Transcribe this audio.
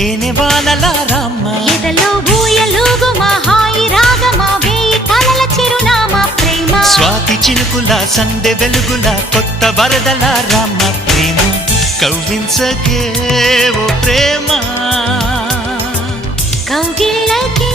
తేనె వానలా రామ్మ ఎదలో ఊయలుగు మా హాయి రాగమా వేయి కలల చిరునామా ప్రేమ స్వాతి చినుకుల సందె వెలుగుల కొత్త వరదల రామ్మ ప్రేమ కవ్వించకే ఓ ప్రేమ కౌగిళ్ళకే